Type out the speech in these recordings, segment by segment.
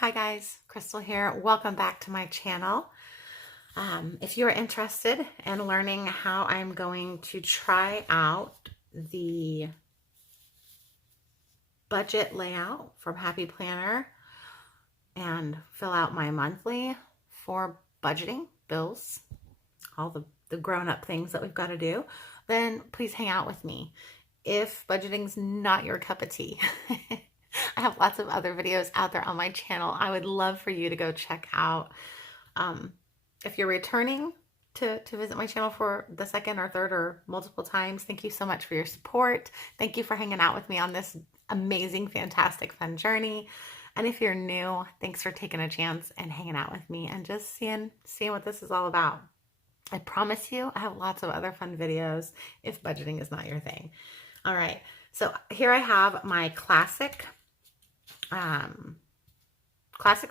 Hi guys, Crystal here. Welcome back to my channel. If you're interested in learning how I'm going to try out the budget layout from Happy Planner and fill out my monthly for budgeting, bills, all the grown-up things that we've got to do, then please hang out with me. If budgeting's not your cup of tea, I have lots of other videos out there on my channel. I would love for you to go check out. If you're returning to visit my channel for the second or third or multiple times, thank you so much for your support. Thank you for hanging out with me on this amazing, fantastic, fun journey. And if you're new, thanks for taking a chance and hanging out with me and just seeing what this is all about. I promise you, I have lots of other fun videos if budgeting is not your thing. All right, so here I have my classic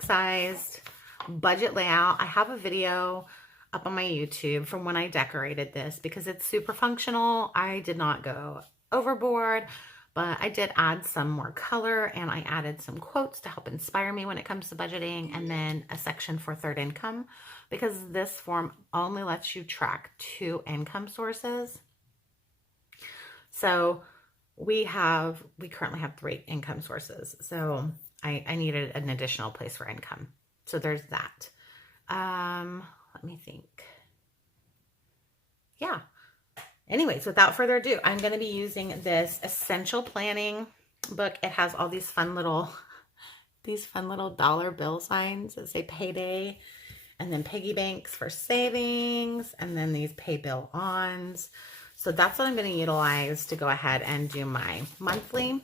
sized budget layout. I have a video up on my YouTube from when I decorated this because it's super functional. I did not go overboard, but I did add some more color and I added some quotes to help inspire me when it comes to budgeting, and then a section for third income because this form only lets you track 2 income sources. So we currently have 3 income sources. So I needed an additional place for income. So there's that. Let me think. Yeah. Anyways, without further ado, I'm going to be using this essential planning book. It has all these fun little dollar bill signs that say payday, and then piggy banks for savings, and then these pay bill ons. So that's what I'm going to utilize to go ahead and do my monthly.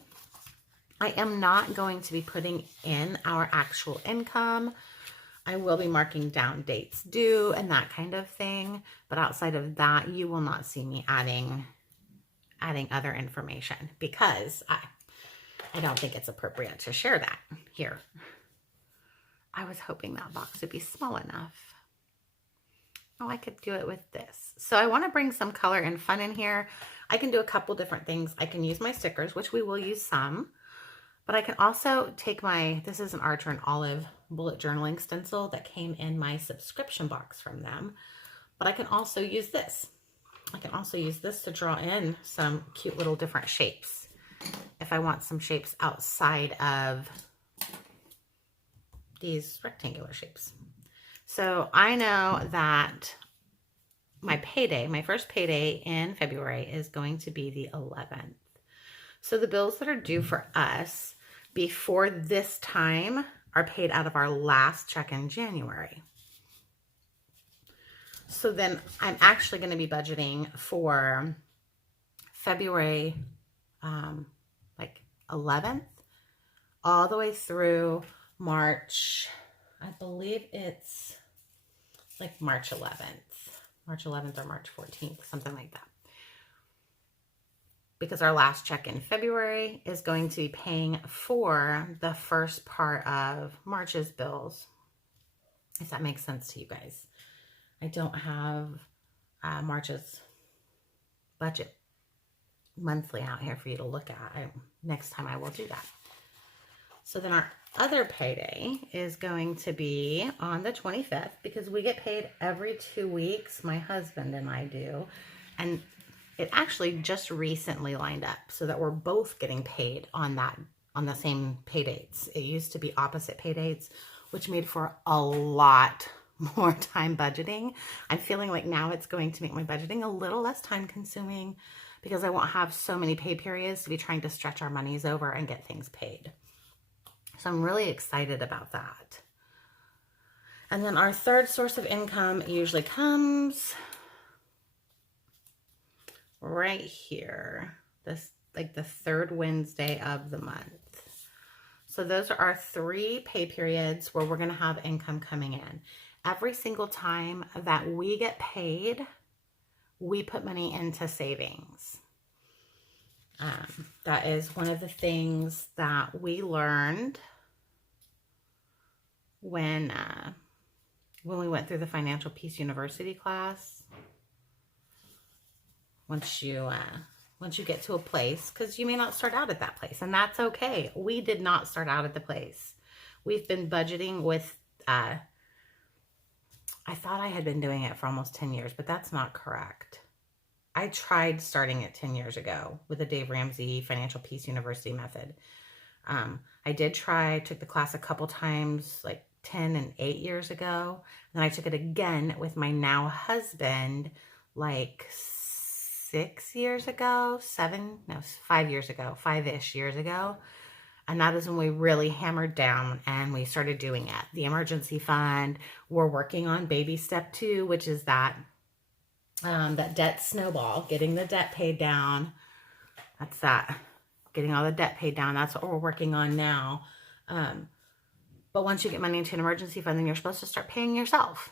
I am not going to be putting in our actual income. I will be marking down dates due and that kind of thing. But outside of that, you will not see me adding other information because I don't think it's appropriate to share that here. I was hoping that box would be small enough. Oh, I could do it with this. So I want to bring some color and fun in here. I can do a couple different things. I can use my stickers, which we will use some, but I can also take this is an Archer and Olive bullet journaling stencil that came in my subscription box from them. But I can also use this. I can also use this to draw in some cute little different shapes if I want some shapes outside of these rectangular shapes. So I know that my first payday in February is going to be the 11th. So the bills that are due for us before this time are paid out of our last check in January. So then I'm actually going to be budgeting for February like 11th all the way through March. I believe it's like March 11th or March 14th, something like that. Because our last check in February is going to be paying for the first part of March's bills, if that makes sense to you guys. I don't have March's budget monthly out here for you to look at. Next time I will do that. So then our other payday is going to be on the 25th because we get paid every 2 weeks. My husband and I do. And it actually just recently lined up so that we're both getting paid on the same pay dates. It used to be opposite pay dates, which made for a lot more time budgeting. I'm feeling like now it's going to make my budgeting a little less time consuming because I won't have so many pay periods to be trying to stretch our monies over and get things paid. So I'm really excited about that. And then our third source of income usually comes right here, like the third Wednesday of the month. So those are our 3 pay periods where we're going to have income coming in. Every single time that we get paid, we put money into savings. That is one of the things that we learned when we went through the Financial Peace University class. Once you get to a place, because you may not start out at that place, and that's okay. We did not start out at the place. We've been budgeting with, I thought I had been doing it for almost 10 years, but that's not correct. I tried starting it 10 years ago with the Dave Ramsey Financial Peace University method. I did try, took the class a couple times, like 10 and 8 years ago. And then I took it again with my now husband, like 6 years ago, 5 years ago, 5-ish years ago. And that is when we really hammered down and we started doing it. The emergency fund, we're working on baby step 2, which is that debt snowball, getting the debt paid down. That's that. Getting all the debt paid down. That's what we're working on now. But once you get money into an emergency fund, then you're supposed to start paying yourself.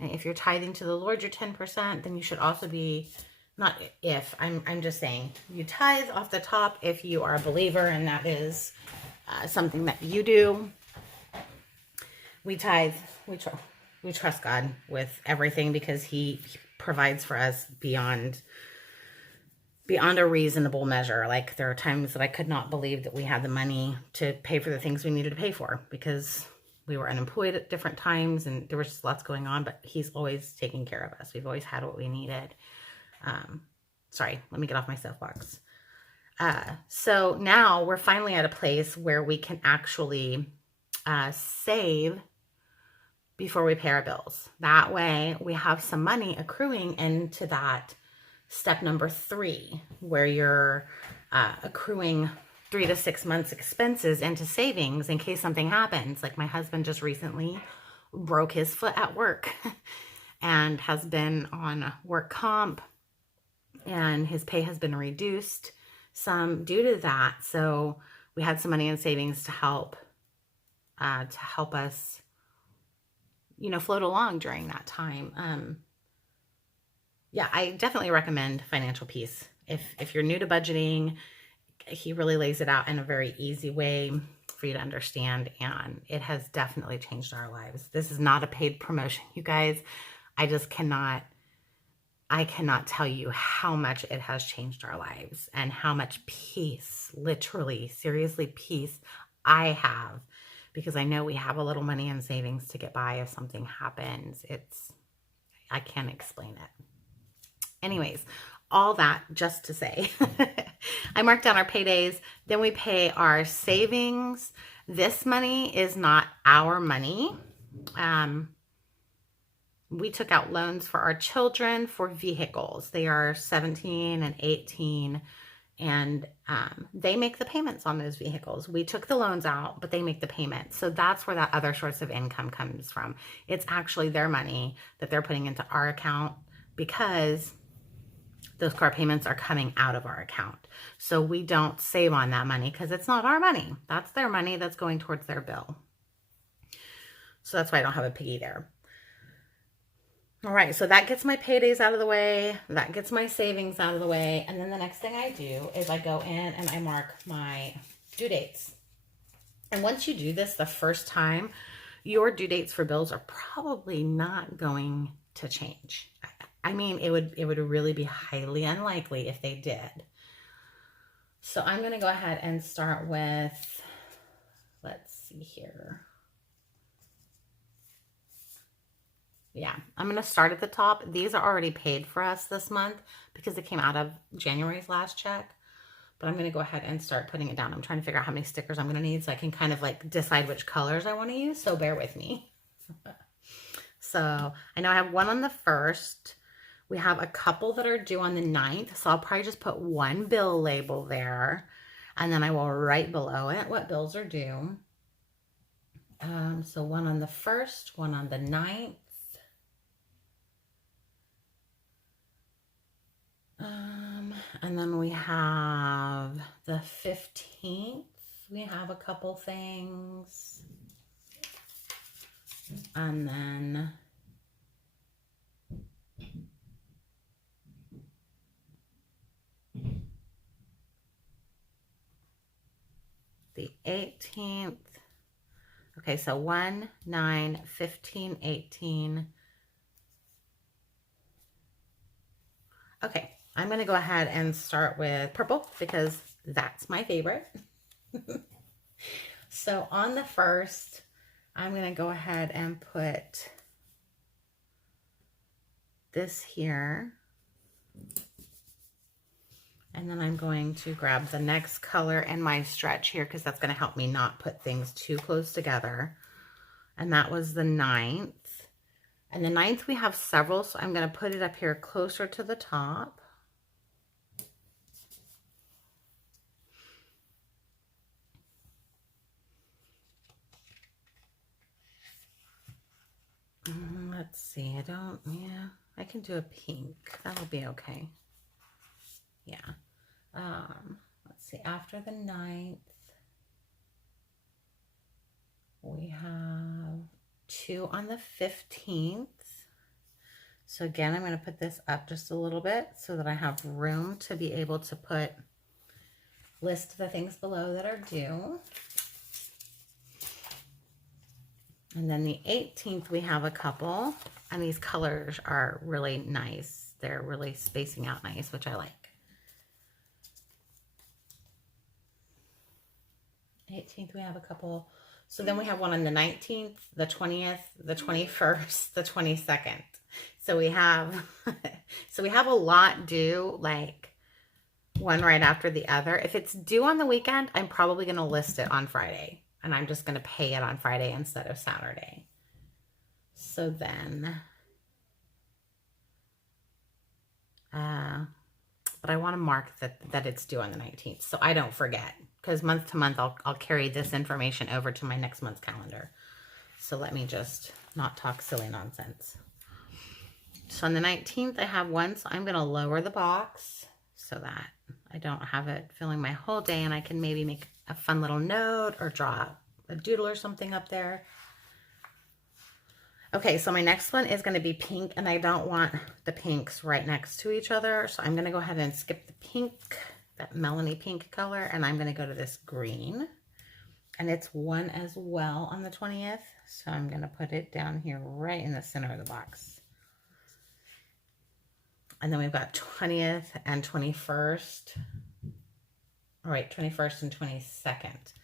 And if you're tithing to the Lord, your 10%, then you should also be, not if, I'm just saying, you tithe off the top if you are a believer, and that is something that you do. We tithe, we trust God with everything because he provides for us beyond a reasonable measure. Like, there are times that I could not believe that we had the money to pay for the things we needed to pay for because we were unemployed at different times and there was just lots going on, but he's always taking care of us. We've always had what we needed. Sorry, let me get off my soapbox. So now we're finally at a place where we can actually save before we pay our bills. That way we have some money accruing into that step number 3, where you're accruing 3 to 6 months expenses into savings in case something happens. Like, my husband just recently broke his foot at work and has been on work comp, and his pay has been reduced some due to that. So we had some money in savings to help us, float along during that time. Yeah, I definitely recommend Financial Peace. If you're new to budgeting, he really lays it out in a very easy way for you to understand, and it has definitely changed our lives. This is not a paid promotion, you guys. I cannot tell you how much it has changed our lives and how much peace, literally, seriously, peace I have, because I know we have a little money in savings to get by if something happens. I can't explain it. Anyways, all that just to say, I marked down our paydays, then we pay our savings. This money is not our money. We took out loans for our children for vehicles. They are 17 and 18, and they make the payments on those vehicles. We took the loans out, but they make the payments. So that's where that other source of income comes from. It's actually their money that they're putting into our account because those car payments are coming out of our account. So we don't save on that money because it's not our money. That's their money that's going towards their bill. So that's why I don't have a piggy there. All right, so that gets my paydays out of the way. That gets my savings out of the way. And then the next thing I do is I go in and I mark my due dates. And once you do this the first time, your due dates for bills are probably not going to change. I mean, it would really be highly unlikely if they did. So I'm going to go ahead and start with, let's see here. Yeah, I'm going to start at the top. These are already paid for us this month because it came out of January's last check. But I'm going to go ahead and start putting it down. I'm trying to figure out how many stickers I'm going to need so I can kind of like decide which colors I want to use. So bear with me. So I know I have one on the 1st. We have a couple that are due on the 9th. So I'll probably just put one bill label there. And then I will write below it what bills are due. So one on the 1st, one on the 9th. And then we have the 15th. We have a couple things. And then the 18th. Okay, so 1, 9, 15, 18. Okay, I'm going to go ahead and start with purple because that's my favorite. So on the 1st, I'm going to go ahead and put this here. And then I'm going to grab the next color and my stretch here because that's going to help me not put things too close together. And that was the 9th. And the 9th we have several, so I'm going to put it up here closer to the top. Let's see, I can do a pink. That'll be okay. Yeah. Let's see, after the 9th, we have 2 on the 15th. So again, I'm going to put this up just a little bit so that I have room to be able to list the things below that are due. And then the 18th, we have a couple, and these colors are really nice. They're really spacing out nice, which I like. 18th, we have a couple. So then we have one on the 19th, the 20th, the 21st, the 22nd. So we have, a lot due, like one right after the other. If it's due on the weekend, I'm probably going to list it on Friday, and I'm just going to pay it on Friday instead of Saturday. So then, but I want to mark that it's due on the 19th, so I don't forget, because month to month, I'll carry this information over to my next month's calendar. So let me just not talk silly nonsense. So on the 19th, I have one, so I'm going to lower the box so that I don't have it filling my whole day, and I can maybe make a fun little note or draw a doodle or something up there. Okay, so my next one is going to be pink, and I don't want the pinks right next to each other, so I'm going to go ahead and skip the pink, that Melanie pink color, and I'm going to go to this green, and it's 1 as well on the 20th, so I'm going to put it down here right in the center of the box. And then we've got 20th and 21st. All right, 21st and 22nd.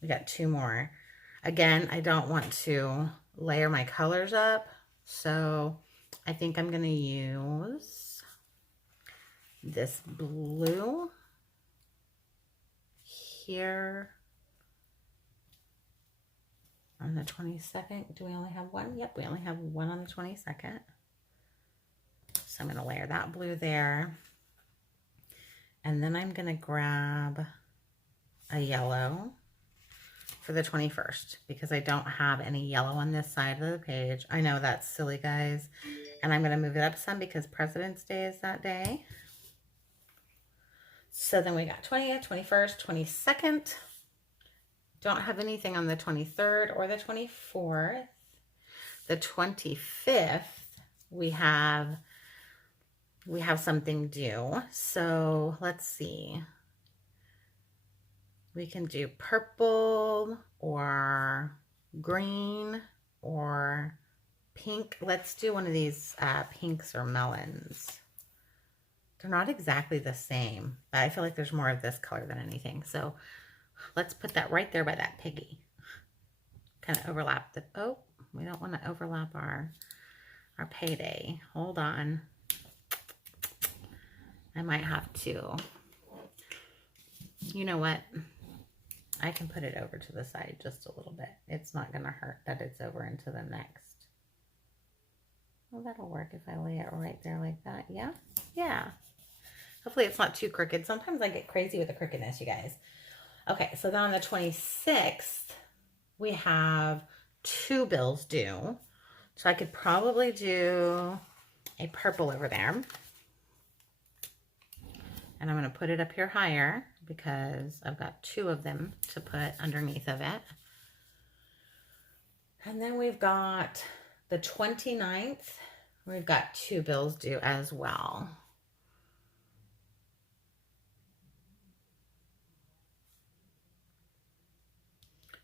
We got 2 more. Again, I don't want to layer my colors up, so I think I'm going to use this blue here on the 22nd. Do we only have one? Yep, we only have one on the 22nd. So I'm going to layer that blue there. And then I'm going to grab a yellow for the 21st because I don't have any yellow on this side of the page. I know that's silly, guys. And I'm going to move it up some because President's Day is that day. So then we got 20th, 21st, 22nd. Don't have anything on the 23rd or the 24th. The 25th, we have something due. So let's see. We can do purple or green or pink. Let's do one of these pinks or melons. They're not exactly the same, but I feel like there's more of this color than anything. So let's put that right there by that piggy. Kind of overlap the, oh, we don't want to overlap our payday. Hold on. I might have to, you know what? I can put it over to the side just a little bit. It's not going to hurt that it's over into the next. Well, that'll work if I lay it right there like that. Yeah? Yeah. Hopefully it's not too crooked. Sometimes I get crazy with the crookedness, you guys. Okay, so then on the 26th, we have 2 bills due. So I could probably do a purple over there. And I'm going to put it up here higher because I've got 2 of them to put underneath of it. And then we've got the 29th. We've got 2 bills due as well.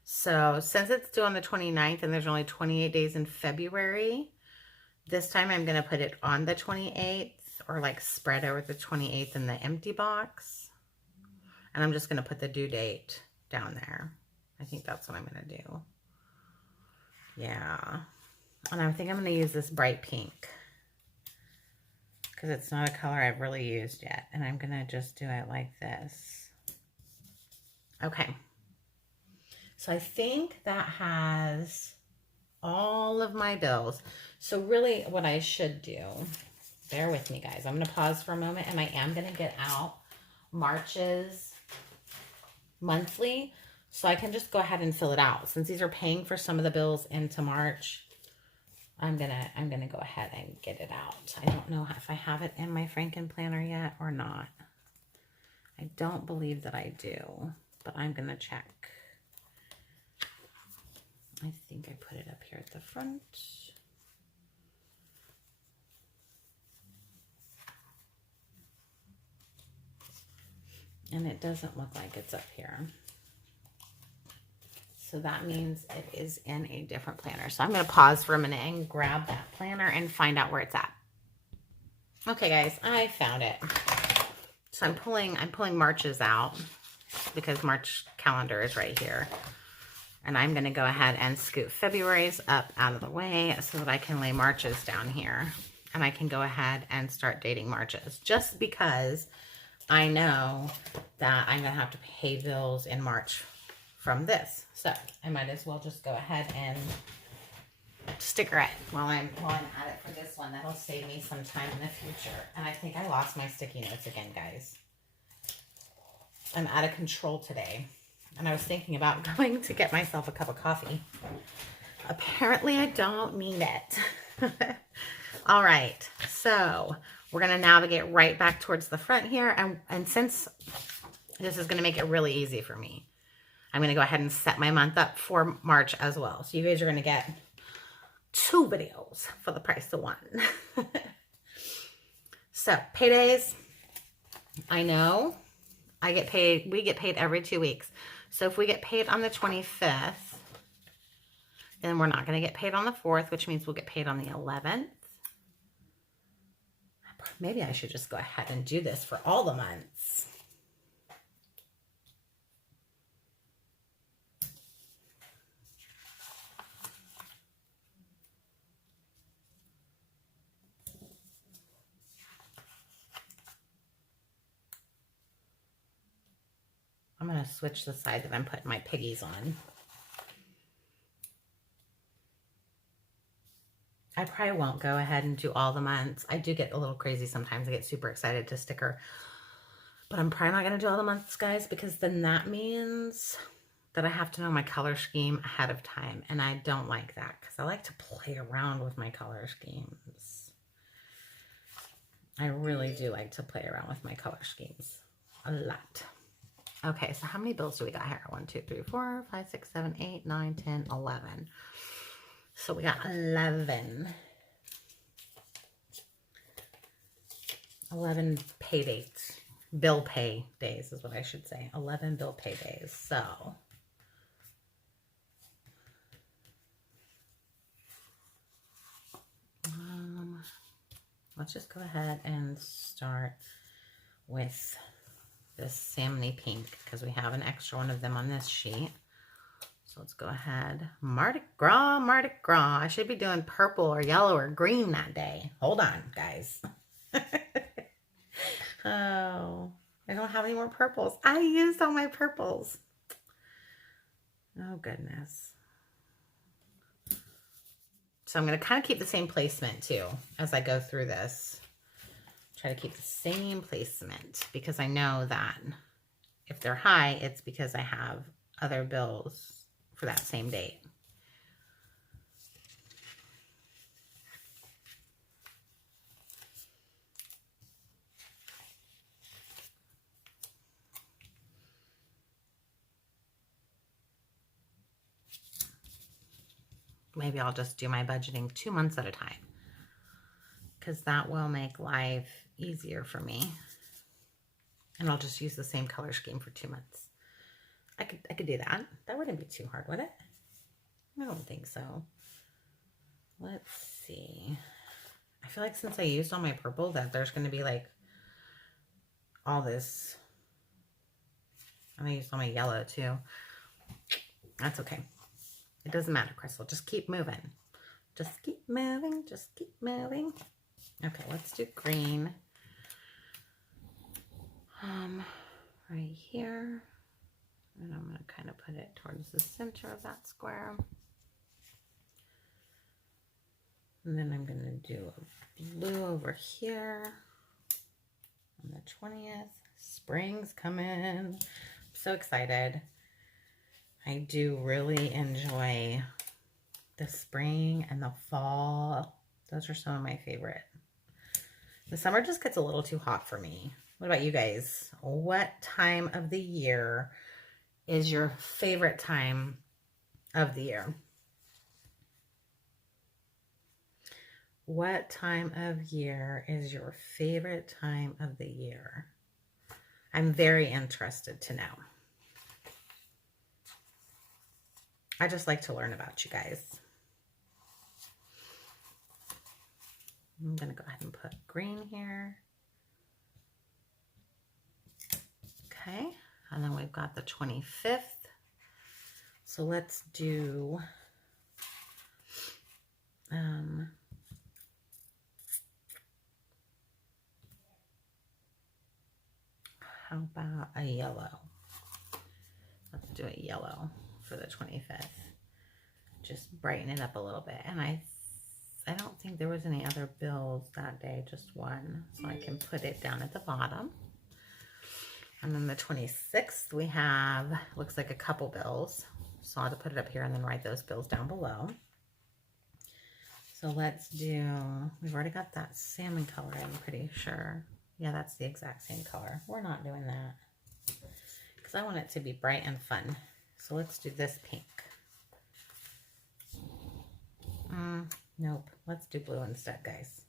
So since it's due on the 29th and there's only 28 days in February, this time I'm going to put it on the 28th. Or like spread over the 28th in the empty box. And I'm just going to put the due date down there I think that's what I'm going to do. Yeah. And I think I'm going to use this bright pink because it's not a color I've really used yet. And I'm going to just do it like this. Okay. So I think that has all of my bills. So really what I should do, bear with me guys, I'm going to pause for a moment, and I am going to get out March's monthly so I can just go ahead and fill it out. Since these are paying for some of the bills into March, I'm gonna go ahead and get it out. I don't know if I have it in my Franken planner yet or not. I don't believe that I do, but I'm gonna check. I think I put it up here at the front. And it doesn't look like it's up here. So that means it is in a different planner. So I'm going to pause for a minute and grab that planner and find out where it's at. Okay, guys, I found it. So I'm pulling March's out because March calendar is right here. And I'm going to go ahead and scoot February's up out of the way so that I can lay March's down here. And I can go ahead and start dating March's, just because I know that I'm going to have to pay bills in March from this. So I might as well just go ahead and sticker it while I'm at it for this one. That'll save me some time in the future. And I think I lost my sticky notes again, guys. I'm out of control today. And I was thinking about going to get myself a cup of coffee. Apparently I don't need it. All right, so we're going to navigate right back towards the front here. And since this is going to make it really easy for me, I'm going to go ahead and set my month up for March as well. So you guys are going to get 2 videos for the price of 1. So paydays, I know we get paid every 2 weeks. So if we get paid on the 25th, then we're not going to get paid on the 4th, which means we'll get paid on the 11th. Maybe I should just go ahead and do this for all the months. I'm going to switch the side that I'm putting my piggies on. I probably won't go ahead and do all the months. I do get a little crazy sometimes. I get super excited to sticker. But I'm probably not going to do all the months, guys, because then that means that I have to know my color scheme ahead of time. And I don't like that because I like to play around with my color schemes. I really do like to play around with my color schemes a lot. Okay, so how many bills do we got here? 1, 2, 3, 4, 5, 6, 7, 8, 9, 10, 11. So we got 11 pay dates. Bill pay days is what I should say. 11 bill pay days. So let's just go ahead and start with this salmony pink because we have an extra one of them on this sheet. So let's go ahead. Mardi Gras, Mardi Gras. I should be doing purple or yellow or green that day. Hold on, guys. Oh, I don't have any more purples. I used all my purples. Oh, goodness. So I'm going to kind of keep the same placement, too, as I go through this. Try to keep the same placement because I know that if they're high, it's because I have other bills for that same date. Maybe I'll just do my budgeting 2 months at a time because that will make life easier for me. And I'll just use the same color scheme for 2 months. I could do that. That wouldn't be too hard, would it? I don't think so. Let's see. I feel like since I used all my purple that there's going to be like all this. And I used all my yellow too. That's okay. It doesn't matter, Crystal. Just keep moving. Just keep moving. Just keep moving. Okay, let's do green. Right here. And I'm going to kind of put it towards the center of that square. And then I'm going to do a blue over here on the 20th. Spring's coming. I'm so excited. I do really enjoy the spring and the fall. Those are some of my favorite. The summer just gets a little too hot for me. What about you guys? What time of the year is your favorite time of the year? What time of year is your favorite time of the year? I'm very interested to know. I just like to learn about you guys. I'm going to go ahead and put green here. Okay, and then we've got the 25th. So let's do how about a yellow? Let's do a yellow for the 25th. Just brighten it up a little bit. And I don't think there was any other bills that day, just one. So I can put it down at the bottom. And then the 26th, we have, looks like a couple bills. So I'll have to put it up here and then write those bills down below. So let's do, we've already got that salmon color, I'm pretty sure. Yeah, that's the exact same color. We're not doing that because I want it to be bright and fun. So let's do this pink. Nope. Let's do blue instead, guys.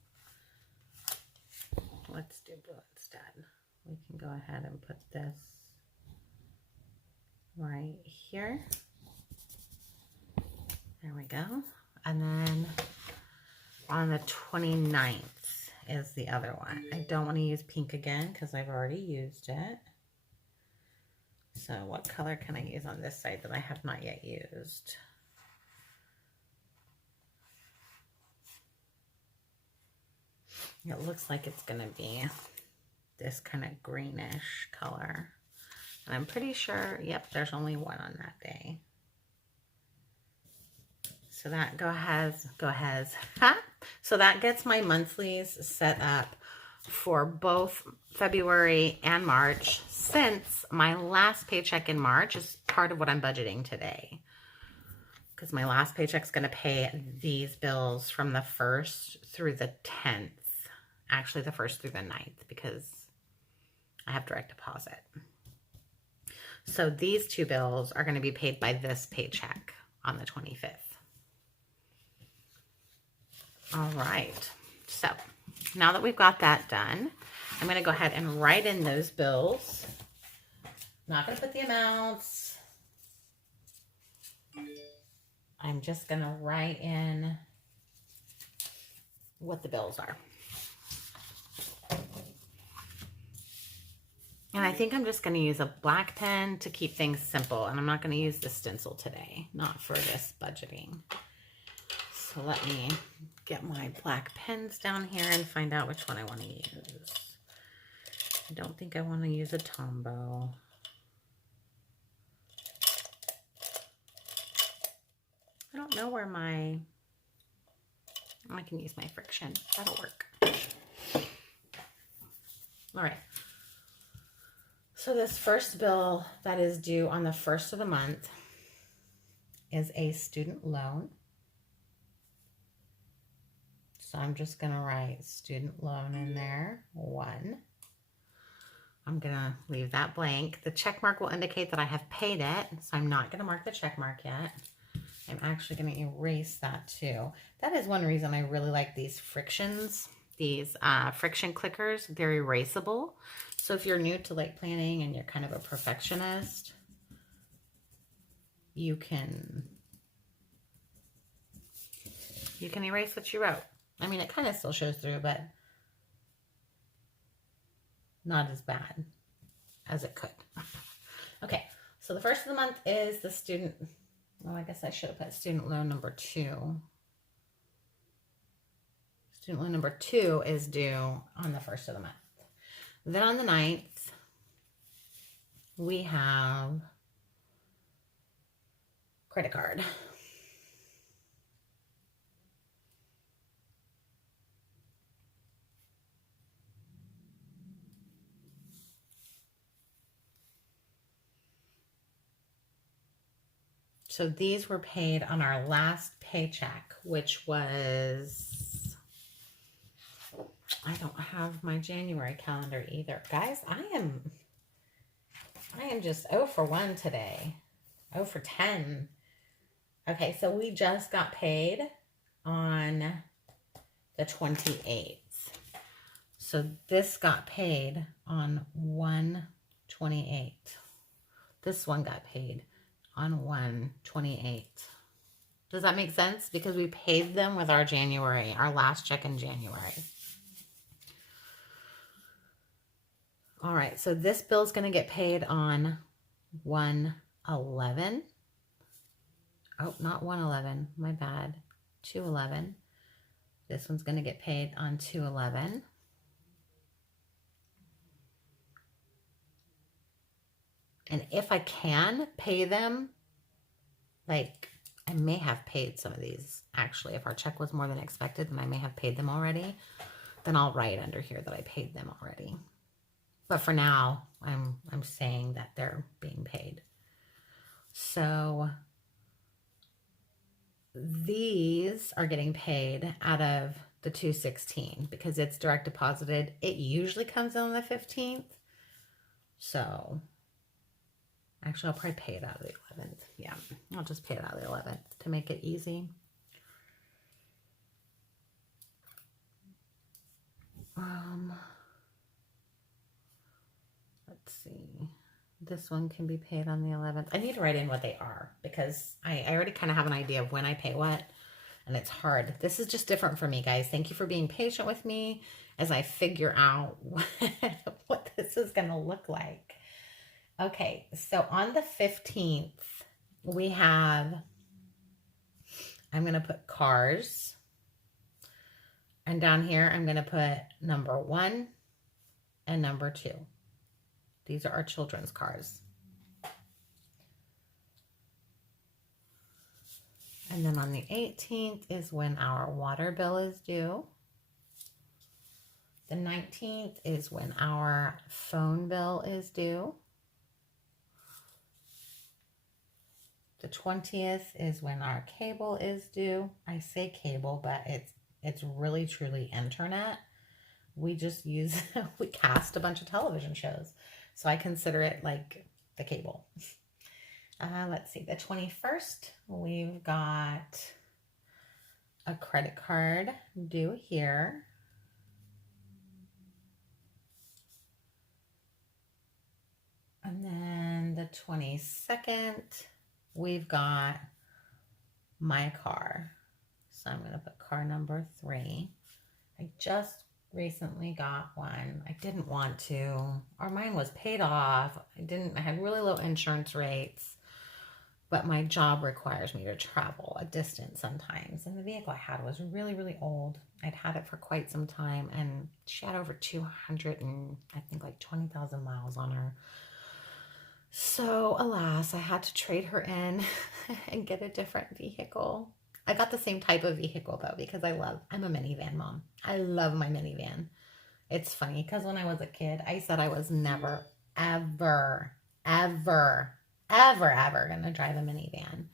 Let's do blue instead. We can go ahead and put this right here. There we go. And then on the 29th is the other one. I don't want to use pink again because I've already used it. So what color can I use on this side that I have not yet used? It looks like it's going to be this kind of greenish color. And I'm pretty sure, yep, there's only one on that day. So that So that gets my monthlies set up for both February and March, since my last paycheck in March is part of what I'm budgeting today. Because my last paycheck's going to pay these bills from the 1st through the 10th. Actually, the 1st through the 9th, because I have direct deposit. So these two bills are going to be paid by this paycheck on the 25th. All right. So now that we've got that done, I'm going to go ahead and write in those bills. Not going to put the amounts. I'm just going to write in what the bills are. And I think I'm just going to use a black pen to keep things simple. And I'm not going to use the stencil today, not for this budgeting. So let me get my black pens down here and find out which one I want to use. I don't think I want to use a Tombow. I don't know where I can use my friction. That'll work. All right. So this first bill that is due on the 1st of the month is a student loan. So I'm just going to write student loan in there, 1. I'm going to leave that blank. The check mark will indicate that I have paid it, so I'm not going to mark the check mark yet. I'm actually going to erase that too. That is one reason I really like these frictions, these friction clickers. They're erasable. So if you're new to like planning and you're kind of a perfectionist, you can erase what you wrote. I mean, it kind of still shows through, but not as bad as it could. Okay, so the 1st of the month is the student Oh, I guess I should have put student loan number 2. Student loan number 2 is due on the 1st of the month. Then on the 9th, we have credit card. So these were paid on our last paycheck, which was, I don't have my January calendar either. Guys, I am just 0 for 1 today. 0 for 10. Okay, so we just got paid on the 28th. So this got paid on 1/28. This one got paid on 1/28. Does that make sense? Because we paid them with our January, our last check in January. All right, so this bill is going to get paid on 1/11. Oh, not 1/11, my bad. 2/11. This one's going to get paid on 2/11. And if I can pay them, like, I may have paid some of these actually. If our check was more than expected, then I may have paid them already. Then I'll write under here that I paid them already. But for now, I'm saying that they're being paid. So these are getting paid out of the 2/16 because it's direct deposited. It usually comes in on the 15th. So actually, I'll probably pay it out of the 11th. Yeah, I'll just pay it out of the 11th to make it easy. Let's see. This one can be paid on the 11th. I need to write in what they are because I already kind of have an idea of when I pay what, and it's hard. This is just different for me, guys. Thank you for being patient with me as I figure out what this is going to look like. Okay, so on the 15th, we have, I'm going to put cars. And down here, I'm going to put number 1 and number 2. These are our children's cars. And then on the 18th is when our water bill is due. The 19th is when our phone bill is due. The 20th is when our cable is due. I say cable, but it's really truly internet. We just use, we cast a bunch of television shows. So I consider it like the cable. Let's see, the 21st, we've got a credit card due here. And then the 22nd, we've got my car. So I'm going to put car number 3. I just recently got one. I didn't want to, or mine was paid off. I had really low insurance rates, but my job requires me to travel a distance sometimes. And the vehicle I had was really, really old. I'd had it for quite some time, and she had over 200 and I think like 20,000 miles on her. So alas, I had to trade her in and get a different vehicle. I got the same type of vehicle though, because I'm a minivan mom. I love my minivan. It's funny because when I was a kid, I said I was never, ever, ever, ever, ever going to drive a minivan.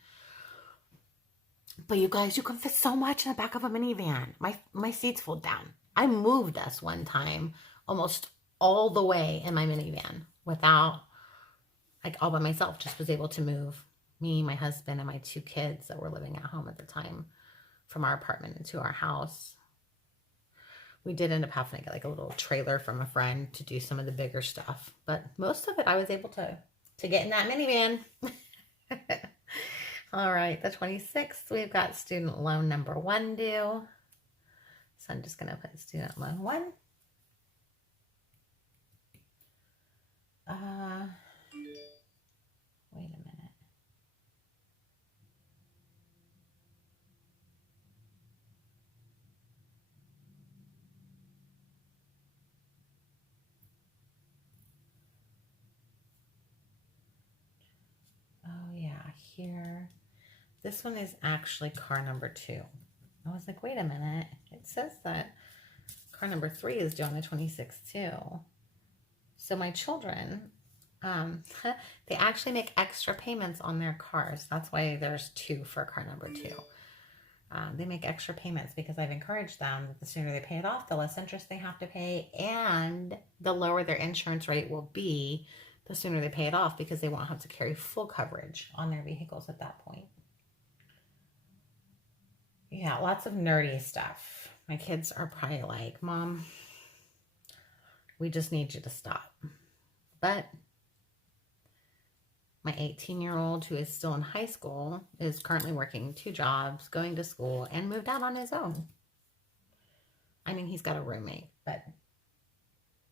But you guys, you can fit so much in the back of a minivan. My seats fold down. I moved us one time almost all the way in my minivan without, like, all by myself. Just was able to move me, my husband, and my 2 kids that were living at home at the time from our apartment into our house. We did end up having to get like a little trailer from a friend to do some of the bigger stuff. But most of it I was able to get in that minivan. All right, the 26th, we've got student loan number 1 due. So I'm just going to put student loan 1. Wait a minute. here. This one is actually car number 2. I was like, wait a minute. It says that car number 3 is due on the 26th too. So my children, they actually make extra payments on their cars. That's why there's 2 for car number 2. They make extra payments because I've encouraged them that the sooner they pay it off, the less interest they have to pay, and the lower their insurance rate will be the sooner they pay it off, because they won't have to carry full coverage on their vehicles at that point. Yeah, lots of nerdy stuff. My kids are probably like, Mom, we just need you to stop. But my 18-year-old, who is still in high school, is currently working 2 jobs, going to school, and moved out on his own. I mean, he's got a roommate, but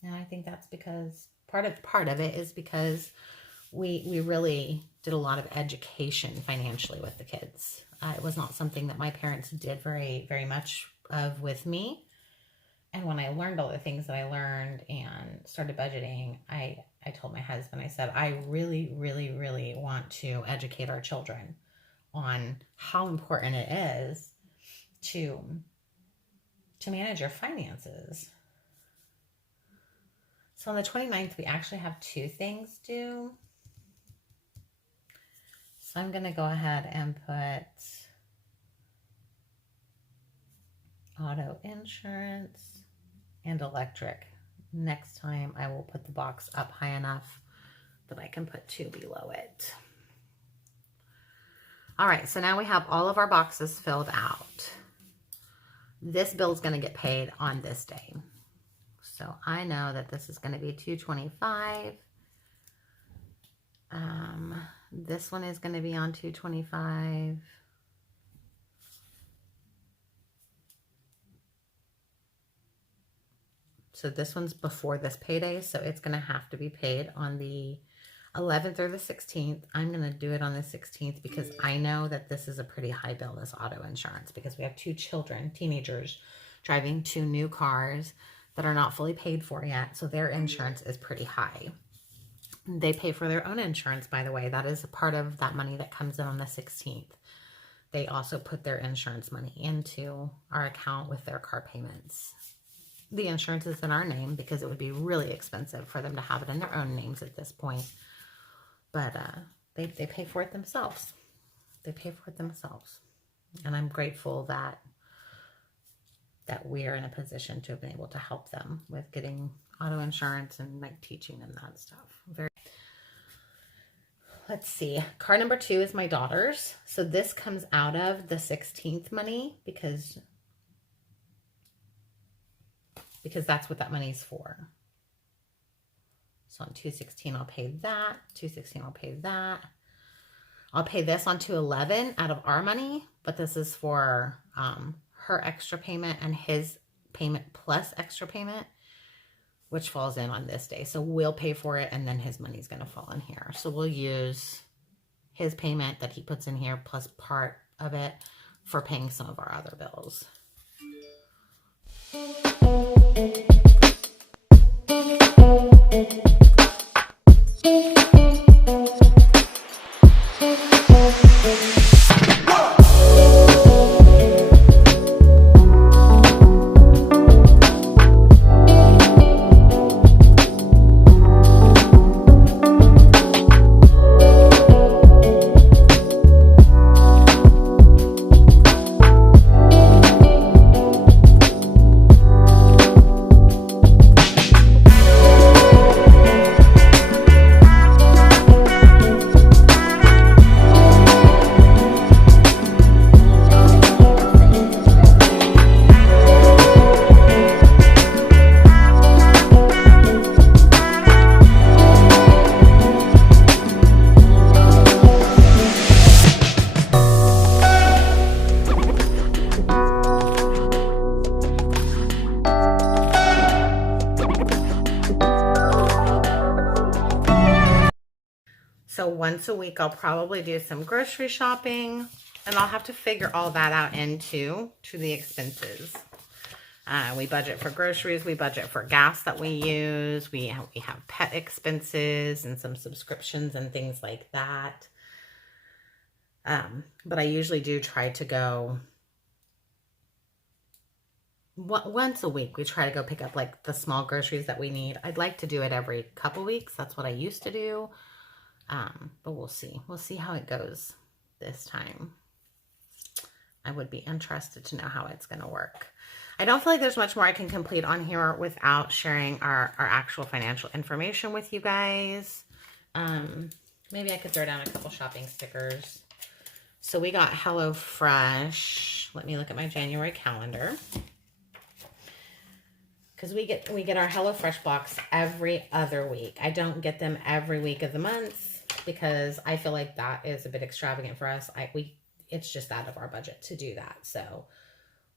I think that's because part of it is because we really did a lot of education financially with the kids. It was not something that my parents did very much of with me. And when I learned all the things that I learned and started budgeting, I told my husband, I said, I really want to educate our children on how important it is to manage your finances. So on the 29th, we actually have 2 things due. So I'm going to go ahead and put auto insurance and electric. Next time I will put the box up high enough that I can put 2 below it. All right, so now we have all of our boxes filled out. This bill is going to get paid on this day. So I know that this is going to be $225. This one is going to be on $225. So this one's before this payday, so it's going to have to be paid on the 11th or the 16th. I'm going to do it on the 16th because I know that this is a pretty high bill, this auto insurance, because we have 2 children, teenagers, driving 2 new cars that are not fully paid for yet. So their insurance is pretty high. They pay for their own insurance, by the way. That is a part of that money that comes in on the 16th. They also put their insurance money into our account with their car payments. The insurance is in our name because it would be really expensive for them to have it in their own names at this point. But they pay for it themselves. They pay for it themselves. And I'm grateful that we are in a position to have been able to help them with getting auto insurance and like teaching them that stuff. Let's see. Car number 2 is my daughter's. So this comes out of the 16th money because that's what that money's for. So on 216, I'll pay that. 216, I'll pay that. I'll pay this on 211 out of our money, but this is for her extra payment and his payment plus extra payment, which falls in on this day. So we'll pay for it, and then his money's going to fall in here. So we'll use his payment that he puts in here plus part of it for paying some of our other bills. So once a week, I'll probably do some grocery shopping, and I'll have to figure all that out to the expenses. We budget for groceries, we budget for gas that we use, we have pet expenses and some subscriptions and things like that. But I usually do try to go once a week. We try to go pick up like the small groceries that we need. I'd like to do it every couple weeks. That's what I used to do. But we'll see. We'll see how it goes this time. I would be interested to know how it's going to work. I don't feel like there's much more I can complete on here without sharing our actual financial information with you guys. Maybe I could throw down a couple shopping stickers. So we got HelloFresh. Let me look at my January calendar. Because we get our HelloFresh box every other week. I don't get them every week of the month because I feel like that is a bit extravagant for us. It's just out of our budget to do that. So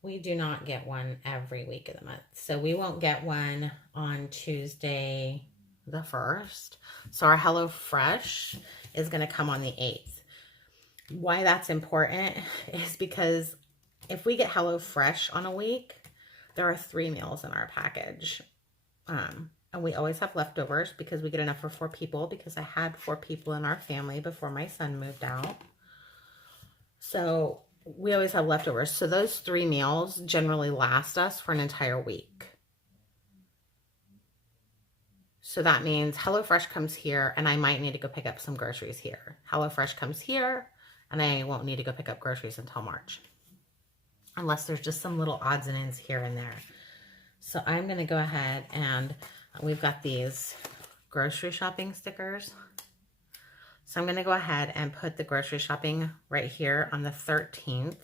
we do not get one every week of the month. So we won't get one on Tuesday the 1st. So our HelloFresh is going to come on the 8th. Why that's important is because if we get HelloFresh on a week, there are 3 meals in our package. And we always have leftovers because we get enough for 4 people, because I had 4 people in our family before my son moved out. So we always have leftovers. So those 3 meals generally last us for an entire week. So that means HelloFresh comes here and I might need to go pick up some groceries here. HelloFresh comes here and I won't need to go pick up groceries until March. Unless there's just some little odds and ends here and there. So I'm going to go ahead and we've got these grocery shopping stickers. So I'm going to go ahead and put the grocery shopping right here on the 13th.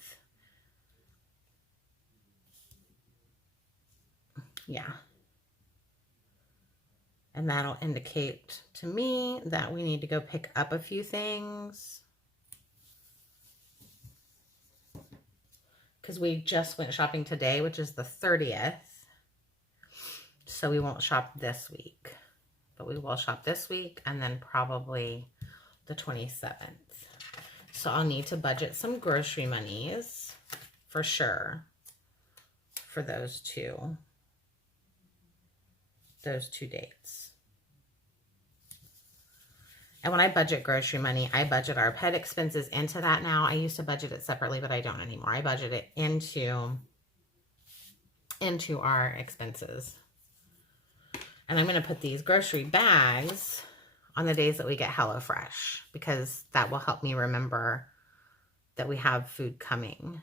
Yeah. And that'll indicate to me that we need to go pick up a few things. Because we just went shopping today, which is the 30th. So we won't shop this week. But we will shop this week and then probably the 27th. So I'll need to budget some grocery monies for sure for those two dates. And when I budget grocery money, I budget our pet expenses into that now. I used to budget it separately, but I don't anymore. I budget it into our expenses. And I'm going to put these grocery bags on the days that we get HelloFresh, because that will help me remember that we have food coming.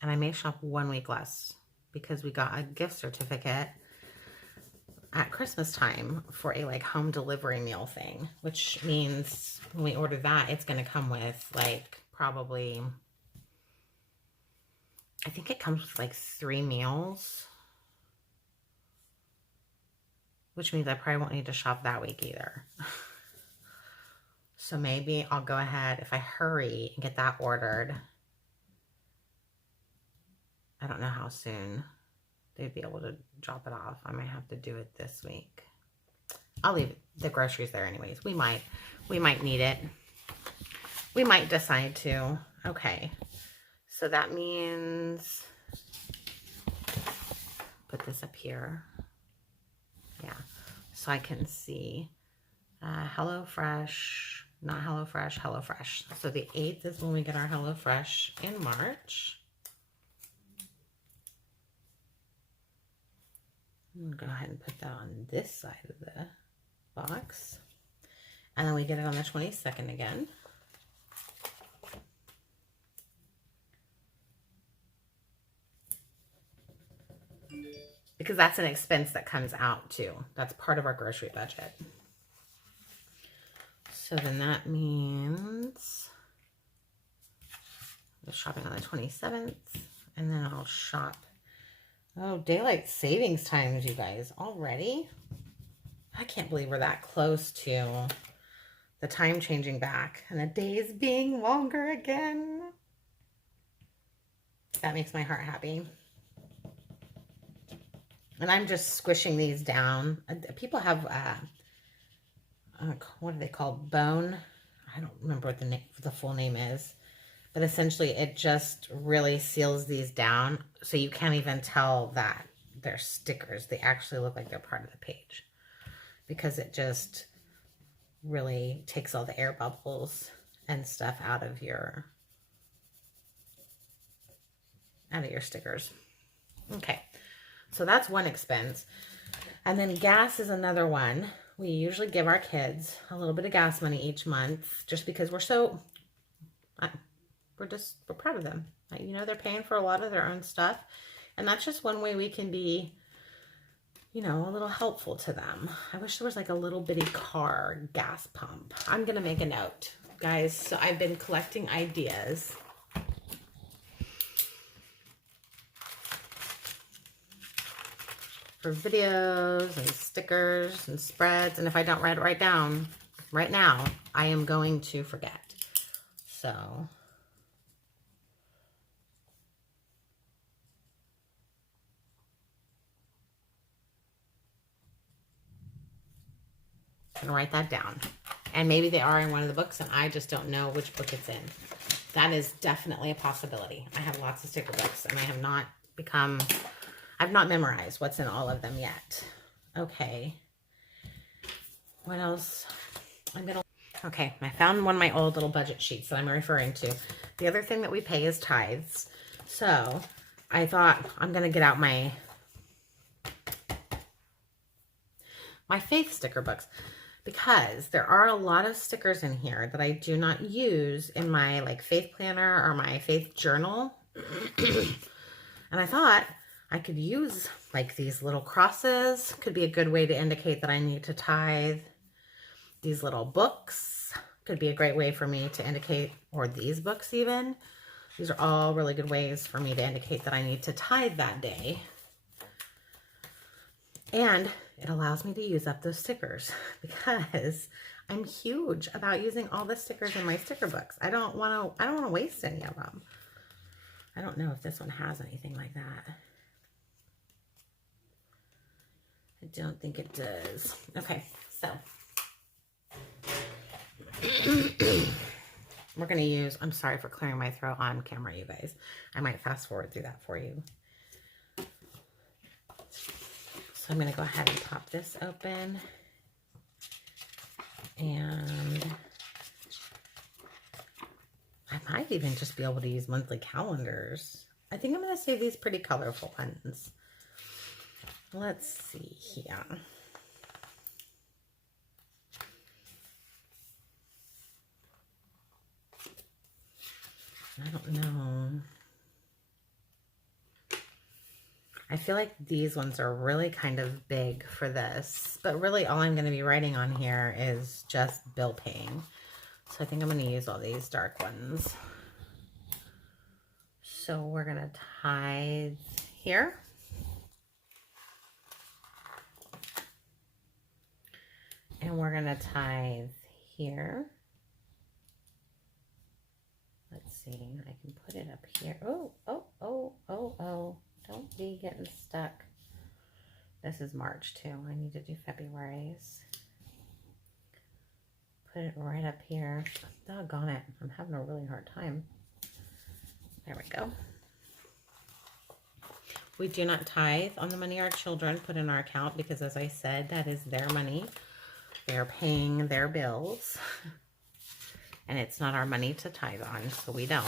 And I may shop 1 week less because we got a gift certificate at Christmas time for a like home delivery meal thing, which means when we order that, it's going to come with like probably, I think it comes with like 3 meals, which means I probably won't need to shop that week either. So maybe I'll go ahead, if I hurry and get that ordered. I don't know how soon they'd be able to drop it off. I might have to do it this week. I'll leave the groceries there anyways. We might need it. We might decide to. Okay. So that means, put this up here. Yeah. So I can see HelloFresh, not HelloFresh, HelloFresh. So the 8th is when we get our HelloFresh in March. I'm going to go ahead and put that on this side of the box. And then we get it on the 22nd again. Because that's an expense that comes out too. That's part of our grocery budget. So then that means we're shopping on the 27th. And then I'll shop. Oh, daylight savings times, you guys, already? I can't believe we're that close to the time changing back and the days being longer again. That makes my heart happy. And I'm just squishing these down. People have, what are they called? Bone? I don't remember what the full name is. But essentially, it just really seals these down. So you can't even tell that they're stickers. They actually look like they're part of the page. Because it just really takes all the air bubbles and stuff out of your out of your stickers. Okay, so that's one expense. And then gas is another one. We usually give our kids a little bit of gas money each month just because we're proud of them. You know, they're paying for a lot of their own stuff. And that's just one way we can be, you know, a little helpful to them. I wish there was like a little bitty car gas pump. I'm going to make a note, guys. So I've been collecting ideas. For videos and stickers and spreads. And if I don't write it right down right now, I am going to forget. So I'm gonna write that down. And maybe they are in one of the books and I just don't know which book it's in. That is definitely a possibility. I have lots of sticker books and I have not I've not memorized what's in all of them yet. Okay. What else? Okay, I found one of my old little budget sheets that I'm referring to. The other thing that we pay is tithes. So I thought I'm going to get out my faith sticker books because there are a lot of stickers in here that I do not use in my like faith planner or my faith journal. And I thought I could use like these little crosses. Could be a good way to indicate that I need to tithe. These little books could be a great way for me to indicate, or these books even. These are all really good ways for me to indicate that I need to tithe that day. And it allows me to use up those stickers because I'm huge about using all the stickers in my sticker books. I don't want to waste any of them. I don't know if this one has anything like that. I don't think it does. Okay, so we're going to use, I'm sorry for clearing my throat on camera, you guys. I might fast forward through that for you. So I'm going to go ahead and pop this open. And I might even just be able to use monthly calendars. I think I'm going to save these pretty colorful ones. Let's see here. I don't know. I feel like these ones are really kind of big for this, but really all I'm going to be writing on here is just bill paying. So I think I'm going to use all these dark ones. So we're going to tithe here. And we're going to tithe here. Let's see, I can put it up here. Oh. Don't be getting stuck. This is March too. I need to do February's. Put it right up here. Doggone it. I'm having a really hard time. There we go. We do not tithe on the money our children put in our account because, as I said, that is their money. They're paying their bills. And it's not our money to tithe on, so we don't.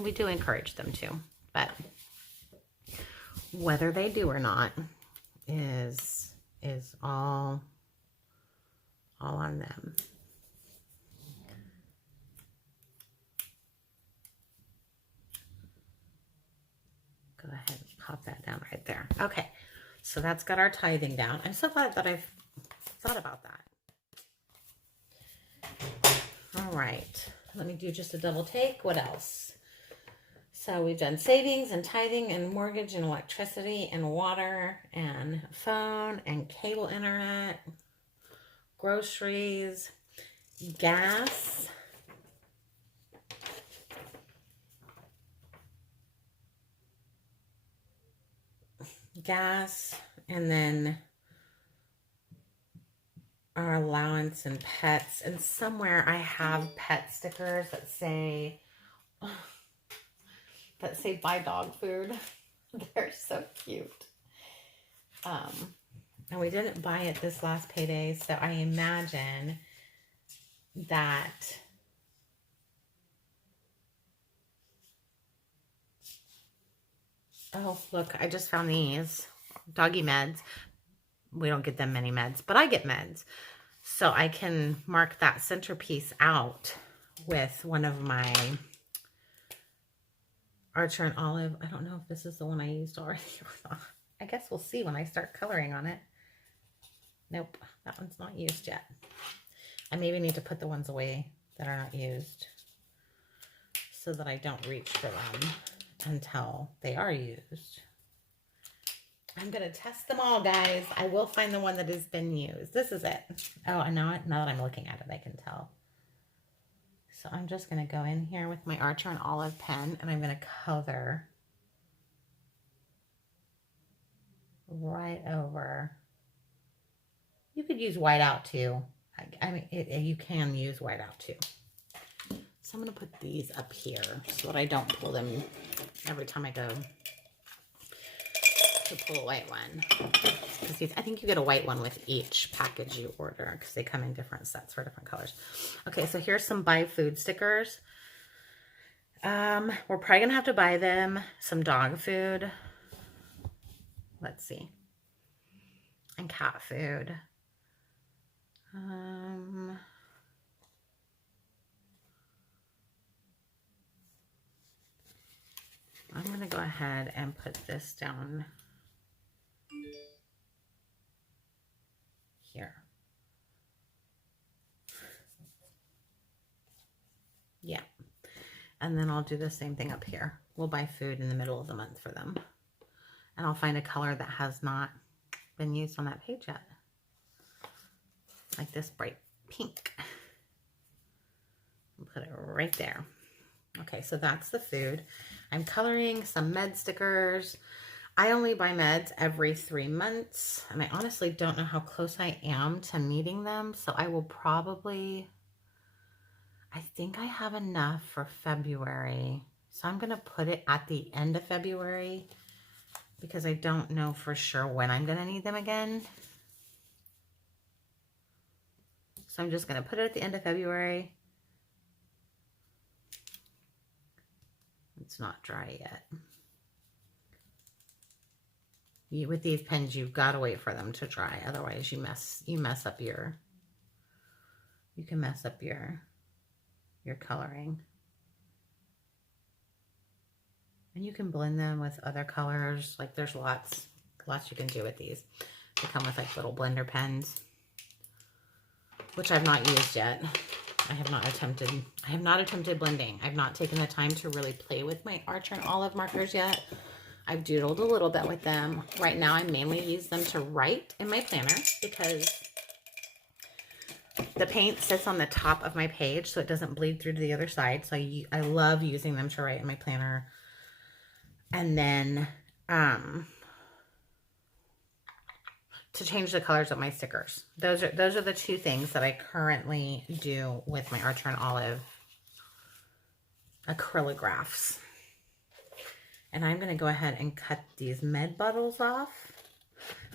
We do encourage them to, but whether they do or not is all on them. Go ahead and pop that down right there. Okay, so that's got our tithing down. I'm so glad that I've thought about that. All right, let me do just a double take. What else? So we've done savings and tithing and mortgage and electricity and water and phone and cable internet, groceries, gas, and then our allowance and pets. And somewhere I have pet stickers that say buy dog food. They're so cute. And we didn't buy it this last payday, so I imagine that Oh, look, I just found these doggy meds. We don't get them many meds, but I get meds. So I can mark that centerpiece out with one of my Archer and Olive. I don't know if this is the one I used already. I guess we'll see when I start coloring on it. Nope, that one's not used yet. I maybe need to put the ones away that are not used so that I don't reach for them until they are used. I'm going to test them all, guys. I will find the one that has been used. This is it. Oh, and now that I'm looking at it, I can tell. So I'm just going to go in here with my Archer and Olive pen, and I'm going to color right over. You could use white out too. I mean, you can use white out too. So I'm going to put these up here so that I don't pull them every time I go to pull a white one. I think you get a white one with each package you order because they come in different sets for different colors. Okay, so here's some buy food stickers. We're probably going to have to buy them some dog food. Let's see. And cat food. I'm going to go ahead and put this down here. Yeah. And then I'll do the same thing up here. We'll buy food in the middle of the month for them. And I'll find a color that has not been used on that page yet. Like this bright pink. I'll put it right there. Okay, so that's the food. I'm coloring some med stickers. I only buy meds every 3 months, and I honestly don't know how close I am to meeting them, so I will probably, I think I have enough for February, so I'm going to put it at the end of February because I don't know for sure when I'm going to need them again. So I'm just going to put it at the end of February. It's not dry yet. With these pens, you've got to wait for them to dry. Otherwise, you mess up your, you can mess up your coloring. And you can blend them with other colors. Like there's lots you can do with these. They come with like little blender pens, which I've not used yet. I have not attempted blending. I've not taken the time to really play with my Archer and Olive markers yet. I've doodled a little bit with them. Right now, I mainly use them to write in my planner because the paint sits on the top of my page so it doesn't bleed through to the other side. So I love using them to write in my planner. And then to change the colors of my stickers. Those are the two things that I currently do with my Archer and Olive acrylographs. And I'm going to go ahead and cut these med bottles off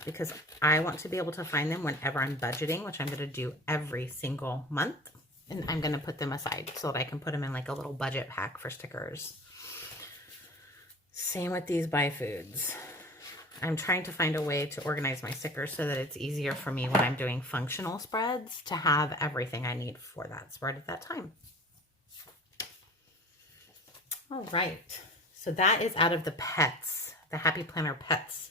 because I want to be able to find them whenever I'm budgeting, which I'm going to do every single month. And I'm going to put them aside so that I can put them in like a little budget pack for stickers. Same with these buy foods. I'm trying to find a way to organize my stickers so that it's easier for me when I'm doing functional spreads to have everything I need for that spread at that time. All right. So that is out of the Pets, the Happy Planner Pets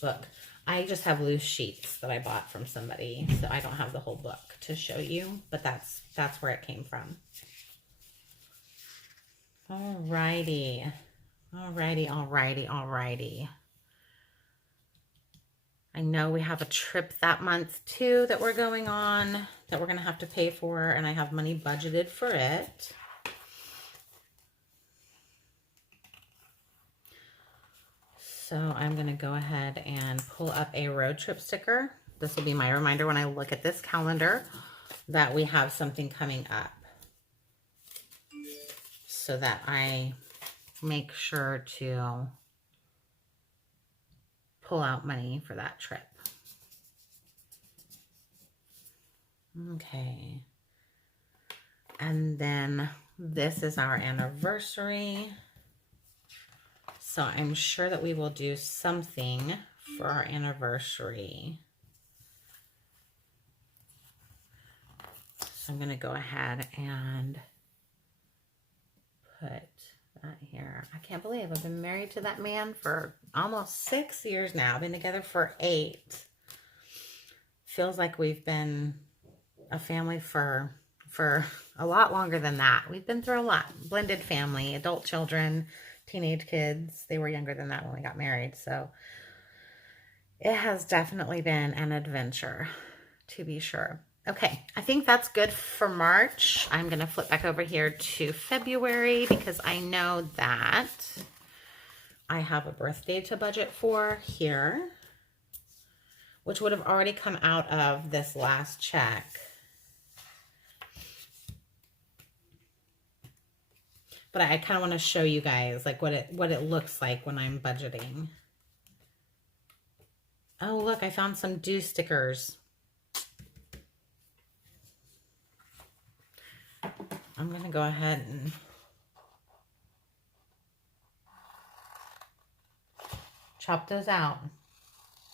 book. I just have loose sheets that I bought from somebody, so I don't have the whole book to show you, but that's where it came from. Alrighty. I know we have a trip that month too that we're going on that we're going to have to pay for, and I have money budgeted for it. So I'm going to go ahead and pull up a road trip sticker. This will be my reminder when I look at this calendar that we have something coming up so that I make sure to pull out money for that trip. Okay. And then this is our anniversary So I'm sure that we will do something for our anniversary. So I'm going to go ahead and put that here. I can't believe I've been married to that man for almost 6 years now. I've been together for 8. Feels like we've been a family for a lot longer than that. We've been through a lot. Blended family, adult children, teenage kids. They were younger than that when we got married. So it has definitely been an adventure, to be sure. Okay, I think that's good for March. I'm going to flip back over here to February because I know that I have a birthday to budget for here, which would have already come out of this last check. But I kind of want to show you guys like what it looks like when I'm budgeting. Oh, look, I found some due stickers. I'm going to go ahead and chop those out.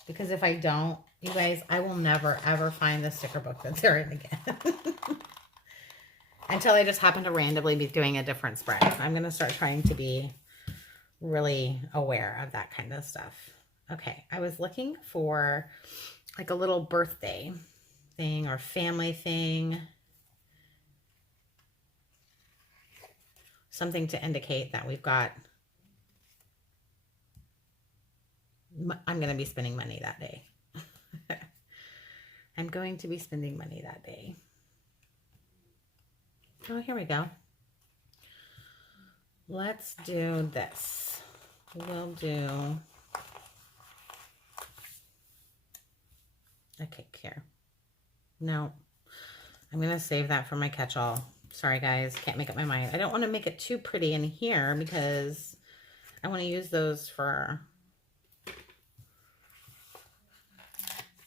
Because if I don't, you guys, I will never, ever find the sticker book that they're in again. Until I just happen to randomly be doing a different spread. I'm going to start trying to be really aware of that kind of stuff. Okay, I was looking for like a little birthday thing or family thing. Something to indicate that we've got, I'm going to be spending money that day. I'm going to be spending money that day. Oh, here we go. Let's do this. We'll do a cake here. No, I'm going to save that for my catch-all. Sorry, guys. Can't make up my mind. I don't want to make it too pretty in here because I want to use those for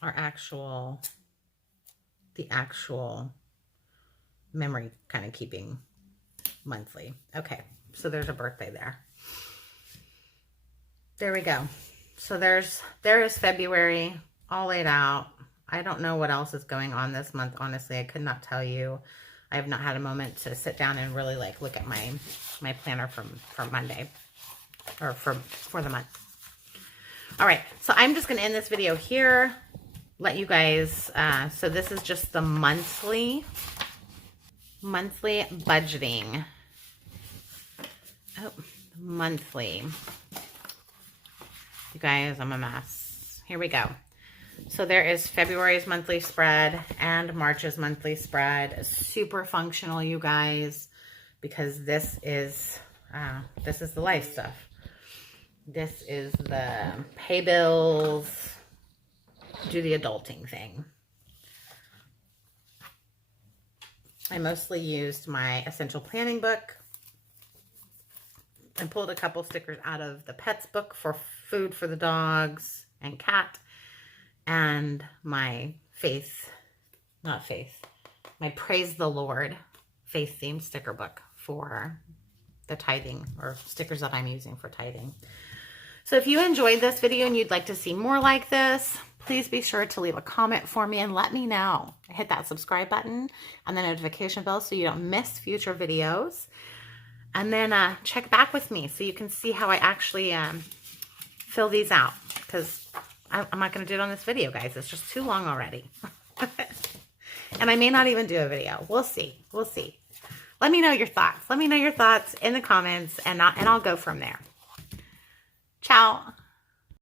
our the actual memory kind of keeping monthly. Okay, so there's a birthday there. There we go. So there is February all laid out. I don't know what else is going on this month. Honestly, I could not tell you. I have not had a moment to sit down and really like look at my planner from Monday or for the month. All right, so I'm just going to end this video here. Let you guys. So this is just the monthly budgeting. Oh, monthly. You guys, I'm a mess. Here we go. So there is February's monthly spread and March's monthly spread. Super functional, you guys, because this is the life stuff. This is the pay bills, do the adulting thing. I mostly used my essential planning book and pulled a couple stickers out of the pets book for food for the dogs and cat, and my my Praise the Lord faith themed sticker book for the tithing, or stickers that I'm using for tithing. So if you enjoyed this video and you'd like to see more like this, please be sure to leave a comment for me and let me know. Hit that subscribe button and the notification bell so you don't miss future videos. And then check back with me so you can see how I actually fill these out, because I'm not going to do it on this video, guys. It's just too long already. And I may not even do a video. We'll see. We'll see. Let me know your thoughts. Let me know your thoughts in the comments, and I'll go from there. Ciao.